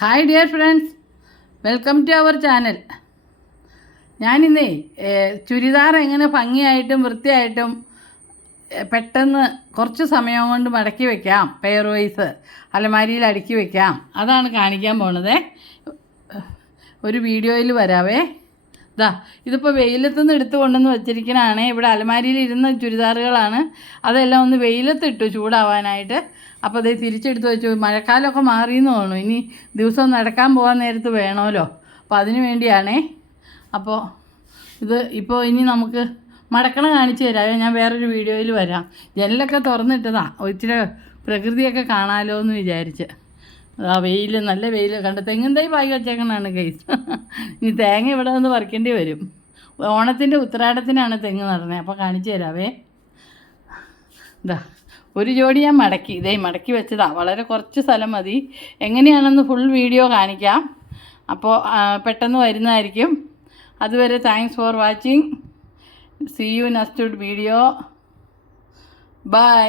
Hi dear friends, welcome to our channel. ഞാനിന്നേ ചുരിദാർ എങ്ങനെ ഭംഗിയായിട്ടും വൃത്തിയായിട്ടും പെട്ടെന്ന് കുറച്ച് സമയം കൊണ്ട് മടക്കി വയ്ക്കാം, പെയർ വൈസ് അലമാരിയിൽ അടുക്കി വയ്ക്കാം, അതാണ് കാണിക്കാൻ പോണത്. ഒരു വീഡിയോയിൽ വരാവേ. ഇതിപ്പോൾ വെയിലത്തുനിന്ന് എടുത്ത് കൊണ്ടുവന്ന് വെച്ചിരിക്കണതാണ്. ഇവിടെ അലമാരിയിൽ ഇരുന്ന ചുരിദാറുകളാണ്. അതെല്ലാം ഒന്ന് വെയിലത്തിട്ടു ചൂടാവാനായിട്ട്. അപ്പോൾ അത് തിരിച്ചെടുത്ത് വെച്ചു. മഴക്കാലമൊക്കെ മാറിയെന്ന് തോന്നുന്നു. ഇനി ദിവസം നടക്കാൻ പോകാൻ നേരത്ത് വേണമല്ലോ, അപ്പോൾ അതിന് വേണ്ടിയാണേ. അപ്പോൾ ഇപ്പോൾ ഇനി നമുക്ക് മടക്കണ കാണിച്ചു തരാമോ. ഞാൻ വേറൊരു വീഡിയോയിൽ വരാം. ജനലൊക്കെ തുറന്നിട്ടതാണ്, ഇച്ചിരി പ്രകൃതിയൊക്കെ കാണാമല്ലോ എന്ന് വിചാരിച്ച്. വെയിൽ, നല്ല വെയിൽ കണ്ട് തെങ്ങും തൈ പായി വെച്ചേക്കണാണ് കേസ്. ഇനി തേങ്ങ ഇവിടെ നിന്ന് പറിക്കേണ്ടി വരും. ഓണത്തിൻ്റെ ഉത്രാടത്തിനാണ് തെങ്ങ് നടണേ. അപ്പോൾ കാണിച്ചു തരാവേ. ഒരു ജോഡി ഞാൻ മടക്കി വെച്ചതാണ്. വളരെ കുറച്ച് സ്ഥലം മതി. എങ്ങനെയാണെന്ന് ഫുൾ വീഡിയോ കാണിക്കാം. അപ്പോൾ പെട്ടെന്ന് വരുന്നതായിരിക്കും. അതുവരെ thanks for watching. See you next video. By.